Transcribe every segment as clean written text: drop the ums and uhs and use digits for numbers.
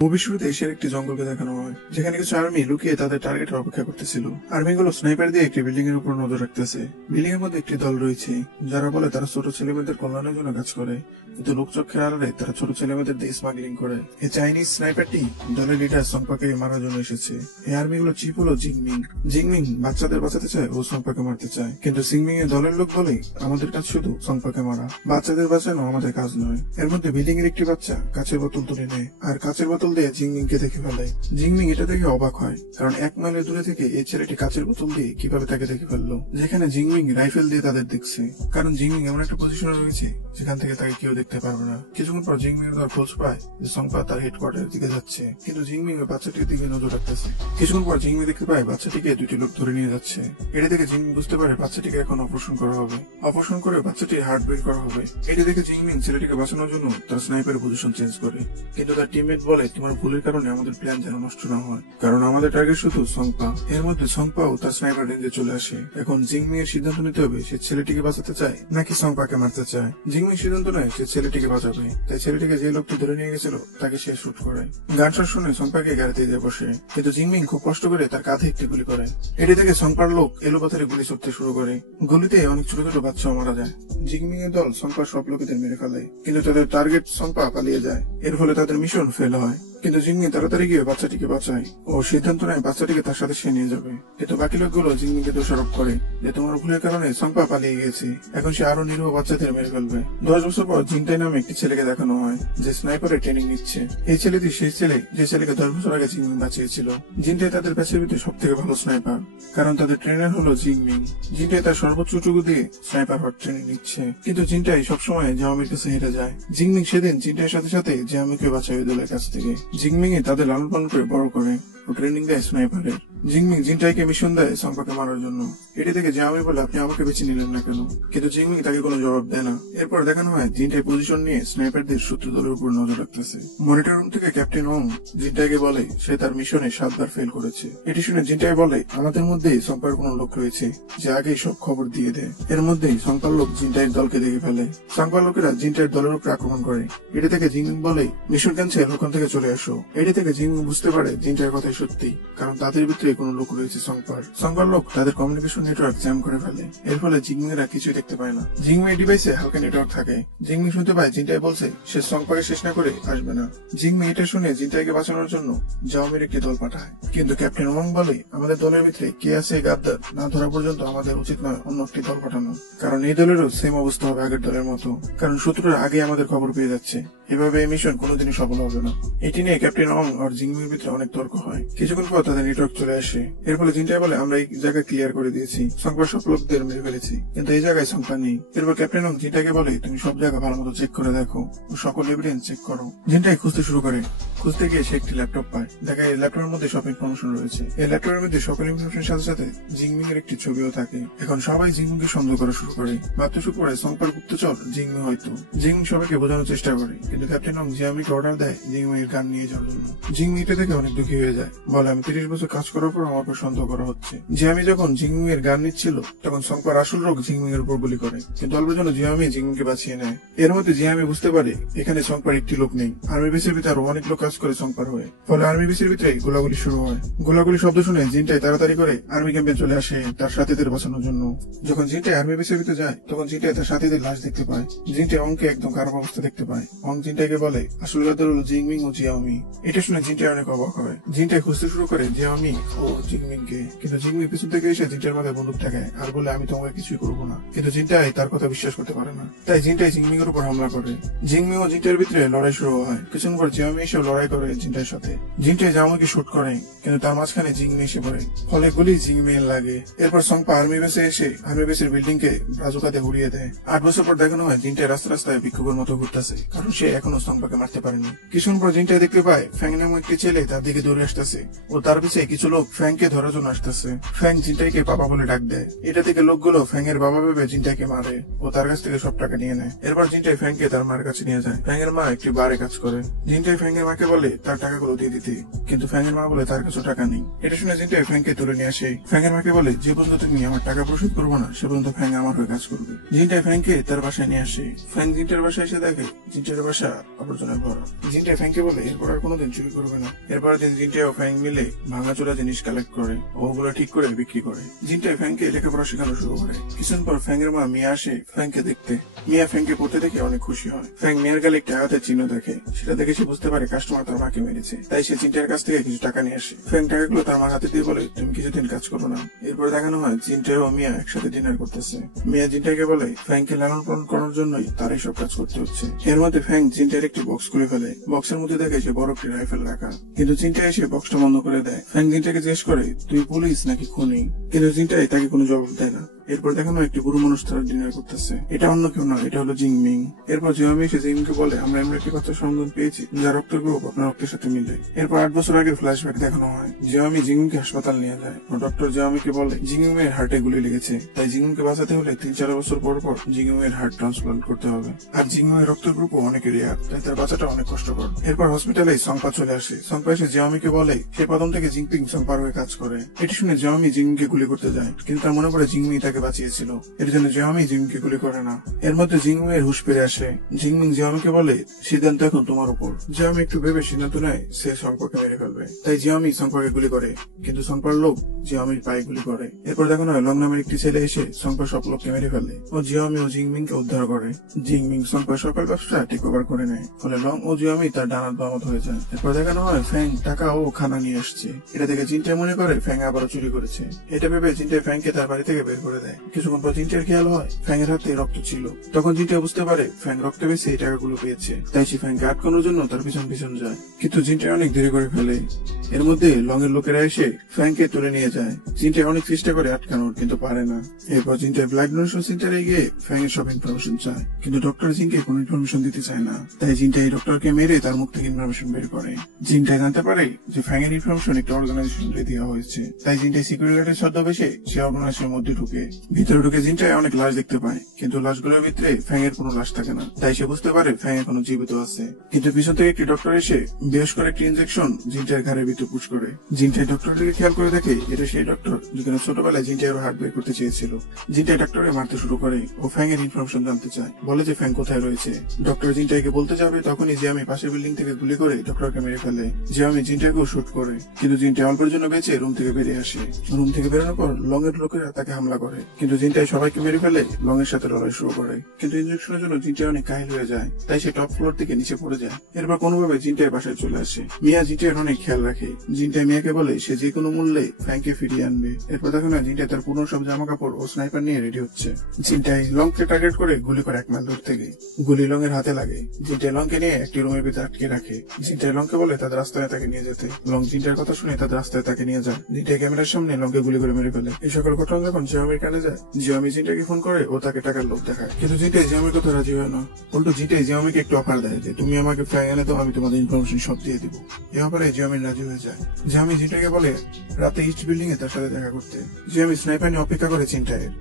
মুভির শুরুতে এশিয়ার একটি জঙ্গলকে দেখানো হয়, যেখানে কিছু আর্মি লুকিয়ে তাদের টার্গেটের অপেক্ষা করতেছিল। আর্মিগুলো স্নাইপার দিয়ে একটি বিল্ডিং এর উপর নজর রাখতেছে। বিল্ডিং এর মধ্যে একটি দল রয়েছে, যারা বলে তারা ছোট ছেলেমেয়েদের কল্যাণের জন্য কাজ করে, কিন্তু লোকচক্ষের আড়ালে তারা ছোট ছেলেমেয়েদের দিয়ে স্মাগলিং করে। এই চাইনিজ স্নাইপারটি দলের লিডার সংপাকে মারার জন্য এসেছে। এই আর্মিগুলো চিফ হলো জিংমিং। জিংমিং বাচ্চাদের বাঁচাতে চায় ও সংপাকে মারতে চায়, কিন্তু জিংমিং এর দলের লোক বলে আমাদের কাজ শুধু সংপাকে মারা, বাচ্চাদের বাঁচানো আমাদের কাজ নয়। এর মধ্যে বিল্ডিং এর একটি বাচ্চা কাঁচের বোতল তুলে নেয় আর কাঁচের বোতল দিয়ে জিংমিং কে দেখে ফেলে। জিংমিং এটা দেখে অবাক হয়, কারণ 1 মাইলের দূরে থেকে এই ছেলেটি কাঁচের বোতল দিয়ে কিভাবে তাকে দেখে ফেললো, যেখানে জিংমিং রাইফেল দিয়ে তাদের দেখছে। কারণ জিংমিং এমন একটা পজিশনে রয়েছে যেখান থেকে তাকে কেউ দেখতে পারবে না। কিছুক্ষণ পর জিংমিং এর দল খোঁজ পায় যে সংপা তার হেডকোয়ার্টারের দিকে যাচ্ছে, কিন্তু জিংমিং ওই বাচ্চাটির দিকে নজর রাখতেছে। কিছুক্ষণ পর জিংমিং দেখতে পায় বাচ্চাটিকে 2টি লোক ধরে নিয়ে যাচ্ছে। এটা দেখে জিংমিং বুঝতে পারে বাচ্চাটিকে এখন অপারেশন করা হবে। অপারেশন করে বাচ্চাটির হার্ট বের করা হবে। এটা দেখে জিংমিং ছেলেটিকে বাঁচানোর জন্য তার স্নাইপারের পজিশন চেঞ্জ করে, কিন্তু তার টিমমেট বলে তোমার ভুলের কারণে আমাদের প্ল্যান যেন নষ্ট না হয়, কারণ আমাদের টার্গেট শুধু সংপা। এর মধ্যে সংপাও তার স্নাইপার রেঞ্জে চলে আসে। এখন জিংমিং এর সিদ্ধান্ত নিতে হবে সে ছেলেটিকে বাঁচাতে চায় নাকি সংপাকে মারতে চায়। জিংমিং সিদ্ধান্ত নেয় সে ছেলেটিকে বাঁচাবে, তাই ছেলেটিকে যে লোকটি ধরে নিয়ে গেছিল তাকে সে শুট করে। গানশট শুনে সংপাকে গাড়িতে দিয়ে বসে, কিন্তু জিংমিং খুব কষ্ট করে তার কাঁধে একটি গুলি করে। এটি থেকে সংপার লোক এলোপাথারে গুলি ছুটতে শুরু করে। গুলিতে অনেক ছোট ছোট বাচ্চাও মারা যায়। জিংমিং এর দল সংপার সব লোকেদের মেরে ফেলে, কিন্তু তাদের টার্গেট সংপা পালিয়ে যায়। এর ফলে তাদের মিশন ফেল হয়, কিন্তু জিংমিং তাড়াতাড়ি গিয়ে বাচ্চাটিকে বাঁচায় ও সিদ্ধান্ত নেয় বাচ্চাটিকে তার সাথে সে নিয়ে যাবে। কিন্তু বাকি লোকগুলো জিংমিংকে দোষারোপ করে যে তোমার ভুলের কারণে সংপা পালিয়ে গিয়েছে, এখন সে আরো নিরীহ বাচ্চাদের মেরে ফেলবে। 10 বছর পর জিনটাই নামে একটি ছেলেকে দেখানো হয় যে স্নাইপারের ট্রেনিং নিচ্ছে। এই ছেলেটি সেই ছেলে যে ছেলেকে 10 বছর আগে জিংমিং বাঁচিয়েছিল। জিনটাই তাদের ব্যাচের ভিতরে সব থেকে ভালো স্নাইপার, কারণ তাদের ট্রেনার হলো জিংমিং। জিনটাই তার সর্বোচ্চটুকু দিয়ে স্নাইপার হওয়ার ট্রেনিং নিচ্ছে, কিন্তু জিনটাই সবসময় জিয়ামির কাছে হেরে যায়। জিংমিং সেদিন জিনটাইয়ের সাথে সাথে জিয়ামিকে বাঁচায় দলের কাছ থেকে। জিংমিং এ তাদের লালন পালন করে বড় করে ও ট্রেনিং দেয় স্নাইপারের। জিংমিং জিনটাইকে মিশন দেয় সংপাকে মারার জন্য। এটি থেকে জিয়ামি বলে আপনি আমাকে বেছে নিলেন না কেন, কিন্তু জিংমিং তাকে কোনো জবাব দেয় না। এরপর দেখানো হয় জিনটাই পজিশন নিয়ে স্নাইপারদের শত্রু দলের উপর নজর রাখতেছে। মনিটর রুম থেকে ক্যাপ্টেন ওং জিনটাইকে বলে সে তার মিশনে 7 বার ফেল করেছে। এটি শুনে জিনটাই বলে আমাদের মধ্যেই সংপার কোনো লোক রয়েছে যে আগেই সব খবর দিয়ে দেয়। এর মধ্যেই সংপার লোক জিনটাইয়ের দলকে দেখে ফেলে। সংপার লোকেরা জিনটাইয়ের দলের উপর আক্রমণ করে। এটি থেকে জিংমিং বলে মিশন ক্যান্সেল, ওখান থেকে চলে আসো। এটি থেকে জিংমিং বুঝতে পারে জিনটাইয়ের কথাই সত্যি, কারণ তাদের ভিতরে কোনো লোক রয়েছে সংপার লোক তাদের কমিউনিকেশন নেটওয়ার্ক জ্যাম করে ফেলে। এর ফলে জিংমিং এরা কিছুই দেখতে পায় না। জিংমিং ডিভাইসে হালকা নেটওয়ার্ক থাকে। জিংমিং শুনতে পায় জিনটাই বলছে সে সংপাকে শেষ না করে আসবে না। জিংমিং এটা শুনে জিনটাইকে বাঁচানোর জন্য জাওমির একটি দল পাঠায়, কিন্তু ক্যাপ্টেন ওয়াং বলে আমাদের দলের ভিতরে কে আছে গাদ্দার না ধরা পর্যন্ত আমাদের উচিত নয় অন্য একটি দল পাঠানো, কারণ এই দলেরও সেম অবস্থা হবে আগের দলের মতো, কারণ শত্রুরা আগে আমাদের খবর পেয়ে যাচ্ছে। এভাবে এই মিশন কোনোদিনই সফল হবে না। এটি নিয়ে ক্যাপ্টেন ওয়াং আর জিংমিং এর ভিতরে অনেক তর্ক হয়। কিছুক্ষণ পর তাদের নেটওয়ার্ক চলে আসে। এর ফলে জিনটাই বলে আমরা এই জায়গা ক্লিয়ার করে দিয়েছি, সংপার সব লোকদের মেরে ফেলেছি, কিন্তু এই জায়গায় সংপা নেই। এরপর ক্যাপ্টেন ওয়াং জিনটাকে বলে তুমি সব জায়গা ভালো মতো চেক করে দেখো ও সকল এভিডেন্স চেক করো। জিনটাই খুঁজতে শুরু করে। খুঁজতে গিয়ে সে একটি ল্যাপটপ পায়। দেখা এই ল্যাপটপের মধ্যে সব ইনফরমেশন রয়েছে। এই ল্যাপটপের মধ্যে সকল ইনফরমেশনের সাথে সাথে জিংমিং এর একটি ছবিও থাকে। এখন সবাই জিংমিংকে সন্দেহ করা শুরু করে। ভাবতে শুরু করে সংপার গুপ্তচর জিংমিং হয়তো। জিংমিং সবাইকে বোঝানোর চেষ্টা করে, কিন্তু ক্যাপ্টেন ওং জিয়ামিকে অর্ডার দেয় জিংমিং এর গান নিয়ে যাওয়ার জন্য। জিংমিং এটা দেখে অনেক দুঃখী হয়ে যায়, বলে আমি 30 বছর কাজ করার পর আমার উপর সন্দেহ করা হচ্ছে। জিয়ামি যখন জিংমিং এর গান নিচ্ছিল তখন সংপার আসল রোগ জিংমিং এর উপর গুলি করে, কিন্তু অল্পের জন্য জিয়ামি জিংমিংকে বাঁচিয়ে নেয়। এর মধ্যে জিয়ামি বুঝতে পারে এখানে সংপার একটি লোক নেই। আর্মি বেসের ভিতরে অনেক লোক কাজ করে সংপার হয়ে, ফলে আর্মি বেসের ভিতরে গোলাগুলি শুরু হয়। গোলাগুলি শব্দ শুনে জিনটাই তাড়াতাড়ি করে আর্মি ক্যাম্পে চলে আসে তার সাথীদের বাঁচানোর জন্য। যখন জিনটাই আর্মি বেসের ভিতরে যায় তখন জিনটাই তার সাথীদের লাশ দেখতে পায়। জিনটাই অংকে একদম খারাপ অবস্থা দেখতে পায়। অং জিনটাইকে বলে আসল গাদ্দার হলো জিংমিং ও জিয়ামি। এটা শুনে জিনটাই অনেক অবাক হয়। জিনটাই খুঁজতে শুরু করে জিয়ামি ও জিংমিংকে, কিন্তু জিংমিং পিছন থেকে এসে জিনটার মাথায় বন্দুক ঠেকায় আর বলে আমি তোমাকে কিছুই করবো না, কিন্তু জিনটাই তার কথা বিশ্বাস করতে পারে না। তাই জিনটাই জিংমিং এর উপর হামলা করে। জিংমিং ও জিনটার ভিতরে লড়াই শুরু হয়। কিছুক্ষণ পর জিয়ামি এসে লড়াই করে জিনটার সাথে। জিনটাই জামাকে শুট করে, কিন্তু তার মাঝখানে জিংমিং এসে পড়ে, ফলে গুলি জিংমিং লাগে। এরপর সংপা আর্মি বেসে এসে আর্মি বেসের বিল্ডিং কে ব্রাজুকাতে উড়িয়ে দেয়। 8 বছর পর দেখানো হয় জিনটাই রাস্তায় বিক্ষোভের মতো ঘুরতেছে, কারণ সে এখনো সংপাকে মারতে পারেনি। কিছুক্ষণ পর জিনটাই দেখতে পায় ফ্যাং নামে একটি ছেলে তার দিকে দৌড়ে আসতেছে ও তার পিছে কিছু লোক ফ্যাংকে ধরার জন্য আসতেছে। ফ্যাং জিনটাইকে বাবা বলে ডাক দেয়। এটা থেকে লোকগুলো ফ্যাং এর বাবা ভেবে জিনটাইকে মারে ও তার কাছ থেকে সব টাকা নিয়ে নেয়। এরপর জিনটাই ফ্যাংকে তার মার কাছে নিয়ে যায়। ফ্যাং এর মা একটি বারে কাজ করে। জিনটাই ফ্যাং এর মাকে বলে তার টাকাগুলো দিয়ে দিতে, কিন্তু ফ্যাংয়ের মা বলে তার কাছে টাকা নেই। এটা শুনে জিনটাই ফ্যাংকে তুলে নিয়ে আসে। ফ্যাংয়ের মাকে বলে যে পর্যন্ত তুমি আমার টাকা পরিশোধ করবো না সে পর্যন্ত ফ্যাং আমার হয়ে কাজ করবে। জিনটাই ফ্যাংকে তার বাসায় নিয়ে আসে। ফ্যাং জিনটার বাসায় এসে দেখে জিনটার বাসা আবর্জনায় ভরা। জিনটাই ফ্যাংকে বলে এরপর আর কোনোদিন চুরি করবে না। এরপর দিন জিনটাই ও ফ্যাং মিলে ভাঙাচোরা জিনিস কালেক্ট করে ওগুলো ঠিক করে বিক্রি করে। জিনটাই ফ্যাংকে লেখাপড়া শেখানো শুরু করে। কিছুদিন পর ফ্যাংয়ের মা মিয়া আসে ফ্যাংকে দেখতে। মিয়া ফ্যাংকে পড়তে দেখে অনেক খুশি হয়। ফ্যাং মিয়ার গালে একটা আঘাতের চিহ্ন দেখে, সেটা দেখে সে বুঝতে পারে কাস্টমার তার মাকে মেরেছে। তাই সে জিনটার কাছ থেকে কিছু টাকা নিয়ে আসে। ফ্যাং টাকাগুলো তার মার হাতে দিয়ে বলে তুমি কিছুদিন কাজ করো না। এরপর দেখানো হয় জিনটাই ও মিয়া একসাথে ডিনার করতেছে। মিয়া জিনটাকে বলে ফ্যাংকে লালন পালন করার জন্যই তার এইসব কাজ করতে হচ্ছে। এর মধ্যে ফ্যাং জিনটার একটি বক্স খুলে ফেলে। বক্সের মধ্যে দেখে সে বড় একটি রাইফেল রাখা, কিন্তু জিনটা এসে বক্সটা বন্ধ করে দেয়। ফ্যাং জিনটাকে জিজ্ঞেস করে তুই পুলিশ নাকি খুনি, কিন্তু জিনটাই তাকে কোনো জবাব দেয় না। এরপর দেখানো একটি বুড়ো মানুষ তারা ডিনার করতেছে। এটা অন্য কেউ না, এটা হলো জিংমিং। এরপর জিওমি এসে জিংকে বলে আমরা এমন একটি কথা সন্ধান পেয়েছি যা রক্তের গ্রুপ আপনার রক্তের সাথে মিলে। এরপর 8 বছর আগের ফ্ল্যাশব্যাক দেখানো হয়। জিওমি জিংকে হাসপাতাল নিয়ে যায়। ডক্টর জিওমিকে বলে জিংমিংয়ের হার্টে গুলি লেগেছে, তাই জিংকে বাঁচাতে হলে 3-4 বছর পর পর জিংমিংয়ের হার্ট ট্রান্সপ্লান্ট করতে হবে। আর জিংমিংয়ের রক্তের গ্রুপও অনেক রেয়ার, তাই তার বাঁচাটা অনেক কষ্টকর। এরপর হসপিটালে সংপা চলে আসে। সংপা এসে জিওমিকে বলে সে প্রথম থেকে জিংপিং সংপার হয়ে কাজ করে। এটি শুনে জিওমি জিংকে গুলি করতে যায়, কিন্তু তার মনে পড়ে জিংমি তাকে বাঁচিয়েছিল। এর জন্য জিওমি জিংকে গুলি করে না। এর মধ্যে জিংমিং এর হুঁশ ফিরে আসে। জিংমিং জিওমিকে বলে সিদ্ধান্ত এখন তোমার উপর। জিওমি একটু ভেবে সিদ্ধান্ত নেয় সে সংপাকে মেরে ফেলবে। তাই জিওমি সংপাকে গুলি করে, কিন্তু সংপার লোক জিওমির পায়ে গুলি করে। এরপর দেখানো হয় লং নামের একটি ছেলে এসে সংপার সব লোককে মেরে ফেলে ও জিওমি ও জিংমিং কে উদ্ধার করে। জিংমিং সংপার সকল ব্যবসা টেক ওভার করে নেয়, ফলে লং ও জিওমি তার ডানাত বামত হয়ে যায়। এরপর দেখানো হয় ফ্যাং টাকা ও খানা নিয়ে আসছে। এটা দেখে জিনটাই মনে করে ফ্যাং আবারও চুরি করেছে। এটা ভেবে জিনটাই ফ্যাংকে তার বাড়ি থেকে বের করে দেয়। কিছুক্ষণ পর জিনটার খেয়াল হয় ফ্যাং এর হাতে রক্ত ছিল। তখন জিনটা বুঝতে পারে ফ্যাং রক্ত বেশি এই টাকাগুলো পেয়েছে, তাই সে ফ্যাংকে আটকানোর জন্য তার পিছন পিছন যায়, কিন্তু জিনটা অনেক দেরি করে ফেলে। এর মধ্যে লং এর লোকেরা এসে ফ্যাংকে তুলে নিয়ে যায়। জিনটা অনেক চেষ্টা করে আটকানোর, কিন্তু পারে না। এরপর জিনটা ব্লাড ডোনেশন সেন্টারে গিয়ে ফ্যাং এর সব ইনফরমেশন চায়, কিন্তু ডক্টর জিনকে কোনো ইনফরমেশন দিতে চায় না। তাই জিনটা এই ডক্টরকে মেরে তার মুখ থেকে ইনফরমেশন বের করে। জিনটা জানতে পারে যে ফ্যাং এর ইনফরমেশন একটা অর্গানাইজেশনকে দেওয়া হয়েছে। তাই জিনটা সিকিউরিটি গার্ডের ছদ্মবেশে সে অর্গানাইজেশনের মধ্যে ঢুকে। ভিতরে ঢুকে জিনটাই অনেক লাশ দেখতে পায়, কিন্তু লাশগুলোর ভিতরে ফ্যাং এর কোনো লাশ থাকে না। তাই সে বুঝতে পারে ফ্যাং এখনো জীবিত আছে। কিন্তু পিছন থেকে একটি ডক্টর এসে বেশ করে একটি ইনজেকশন জিনটার ঘাড়ের ভিতরে পুশ করে। জিনটাই ডক্টরটিকে খেয়াল করে দেখে এটা সেই ডক্টর যেখানে ছোটবেলায় জিনটাই হার্ট বের করতে চেয়েছিল। জিনটাই ডক্টরে মারতে শুরু করে ও ফ্যাং এর ইনফরমেশন জানতে চায়, বলে যে ফ্যাং কোথায় রয়েছে। ডক্টর জিনটাইকে বলতে যাবে তখনই জিয়ামি পাশের বিল্ডিং থেকে গুলি করে ডক্টরকে মেরে ফেলে। জিয়ামি জিনটাইকেও শুট করে, কিন্তু জিনটাই অল্পের জন্য বেঁচে রুম থেকে বেরিয়ে আসে। রুম থেকে বেরোনোর পর লং এর লোকেরা তাকে হামলা করে, কিন্তু জিনটাই সবাইকে মেরে ফেলে লং এর সাথে লড়াই শুরু করে। কিন্তু ইনজেকশনের জন্য জিনটাই অনেক ঘায়ল হয়ে যায়, তাই সে টপ ফ্লোর থেকে নিচে পড়ে যায়। এরপর কোনোভাবে জিনটাই বাসায় চলে আসে। মিয়া জিনটাই অনেক খেয়াল রাখে। জিনটাই মিয়াকে বলে সে যে কোনো মূল্যে ফ্যাংকে ফিরিয়ে আনবে। এরপর দেখো না জিনটাই তার পুরনো সব জামা কাপড় ও স্নাইপার নিয়ে রেডি হচ্ছে। জিনটাই লংকে টার্গেট করে গুলি করে 1 মাইল দূর থেকে। গুলি লং এর হাতে লাগে। জিনটাই লংকে নিয়ে একটি রুমের ভিতরে আটকে রাখে। জিনটাই লংকে বলে তাদের রাস্তায় তাকে নিয়ে যেতে। লং জিনটার কথা শুনে তাদের রাস্তায় তাকে নিয়ে যায়। জিনটাই ক্যামেরার সামনে লংকে গুলি করে মেরে ফেলে। এই সকল ঘটনা যখন জিওমির কানে যায়, জিওমি জিনটাকে ফোন করে ও তাকে টাকার লোভ দেখায়, কিন্তু জিনটাই জিওমির কথা রাজি হয় না। উল্টো জিনটাই জিওমিকে একটু অফার দেয় যে তুমি আমাকে ফ্যাং এনে দাও, আমি তোমাদের ইনফরমেশন সব দিয়ে দিব। এই ব্যাপারে জিওমি রাজি হয়ে যায়। জিওমি জিনটাকে বলে রাতে ইস্ট বিল্ডিং এ তার সাথে দেখা করতে। জিওমি স্নাইপার নিয়ে অপেক্ষা করে জিনটাইয়ের,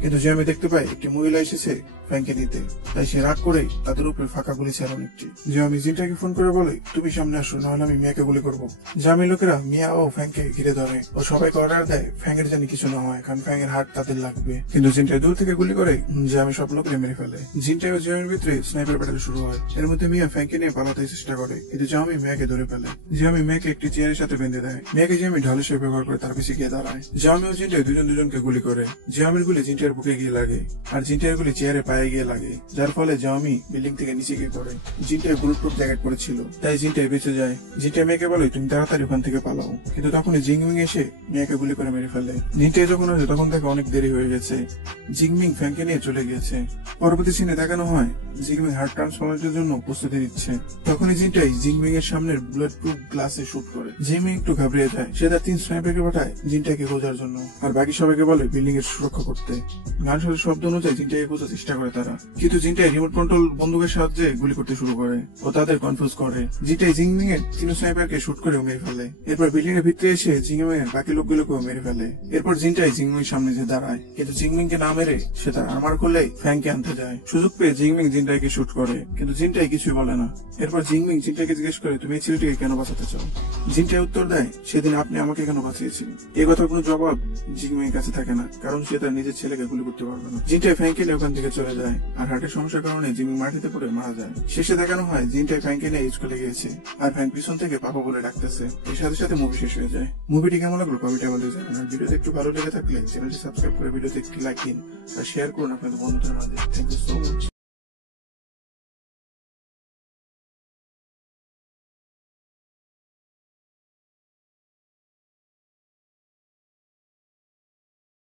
কিন্তু জিওমি দেখতে পায় একটি মহিলা এসেছে ফ্যাংকে নিতে। তাই সে রাগ করে তাদের উপরে ফাঁকা গুলি চালান একটি। জিওমি জিনটাকে ফোন করে বলে তুমি সামনে আসো, নাহলে আমি মিয়াকে গুলি করবো। জিওমি লোকেরা মিয়া ও ফ্যাংকে ঘিরে ধরে ও সবাইকে অর্ডার দেয় ফ্যাং এর জানি কিছু না হয়, কারণ ফ্যাং এর হার্ট তাদের লাগবে। কিন্তু জিনটাই দূর থেকে গুলি করে জিওমি সব লোককে মেরে ফেলে। জিনটাই ও জিওমির ভিতরে স্নাইপার ব্যাটেল শুরু হয়। এর মধ্যে মিয়া ফ্যাংকে নিয়ে পালাতে চেষ্টা করে, কিন্তু জিওমি মিয়াকে ধরে ফেলে। জিওমি মিয়াকে একটি চেয়ারের সাথে বেঁধে দেয়। মিয়াকে জিওমি ঢাল হিসেবে ব্যবহার করে তার পিছিয়ে গিয়ে দাঁড়ায়। জিওমি ও জিনটাই দুজনকে গুলি করে। জিওমির গুলি জিনটার বুকে গিয়ে লাগে, আর জিনটার গুলি চেয়ারে পায়ে গিয়ে লাগে, যার ফলে জিওমি বিল্ডিং থেকে নিচে গিয়ে পড়ে। জিনটাই বুলেট প্রুফ জ্যাকেট পরেছিল, তাই জিনটাই বেঁচে যায়। জিনটাই মেয়েকে বলে তুমি তাড়াতাড়ি ওখান থেকে পালাও, কিন্তু তখনই জিংমিং এসে মেয়েকে গুলি করে মেরে ফেলে। জিনটাই যখন আসে তখন তাকে অনেক দেরি হয়ে গেছে। জিংমিং ফ্যাংকে নিয়ে চলে গিয়েছে। পরবর্তী সিনে দেখানো হয় জিংমিং হার্ট ট্রান্সপ্লান্টের জন্য প্রস্তুতি নিচ্ছে। তখনই জিনটাই জিংমিং এর সামনের বুলেট প্রুফ গ্লাসে শুট করে। জিংমিং একটু ঘাবড়িয়ে যায়। সে তার 3 স্নাইপারকে পাঠায় জিনটাকে খোঁজার জন্য, আর বাকি সবাইকে বলে বিল্ডিং এর সুরক্ষা করতে। গান শব্দ অনুযায়ী জিনটাকে খোঁজার চেষ্টা করে। করে তারা, কিন্তু জিনটাই রিমোট কন্ট্রোল বন্দুকের সাহায্যে গুলি করতে শুরু করে ও তাদের কনফিউজ করে। জিনটাই জিংমিং এর 3 স্নাইপারকে শুট করে মেরে ফেলে। এরপর বিল্ডিং এর ভিতরে এসে জিংমিং এর বাকি লোকগুলোকেও মেরে ফেলে। এরপর জিনটাই জিংমিং এর সামনে যে দাঁড়ায়, কিন্তু জিংমিং কে না মেরে সে তার আর্মার খুলে ফ্যাংকে আনতে যায়। সুযোগ পেয়ে জিংমিং জিনটাইকে শুট করে, কিন্তু জিনটাই কিছুই বলে না। এরপর জিংমিং জিনটাইকে জিজ্ঞেস করে, তুমি এই ছেলেটিকে কেন বাঁচাতে চাও? জিনটাই উত্তর দেয়, সেদিন আপনি আমাকে কেন বাঁচিয়েছিলেন। এই কথার কোনো জবাব জিংমিং এর কাছে থাকে না, কারণ সে তার নিজের ছেলেকে গুলি করতে পারবে না। জিনটাই ফ্যাংকে নিয়ে ওখান থেকে চলে যায়, আর হার্টের সমস্যার কারণে জিংমিং মাটিতে পড়ে মারা যায়। শেষে দেখানো হয় জিনটাই ফ্যাংকে নিয়ে স্কুলে গিয়েছে, আর ফ্যাংক পিছন থেকে পাপা বলে ডাকতেছে। এর সাথে সাথে মুভি শেষ হয়ে যায়। মুভিটি কেমন লাগলো কবিটা বলে যায়। আর ভিডিওতে একটু ভালো লেগে থাকলে চ্যানেলটি সাবস্ক্রাইব করে ভিডিওতে একটি লাইক দিন আর শেয়ার করুন আপনাদের বন্ধুদের মাঝে। Thank you so much.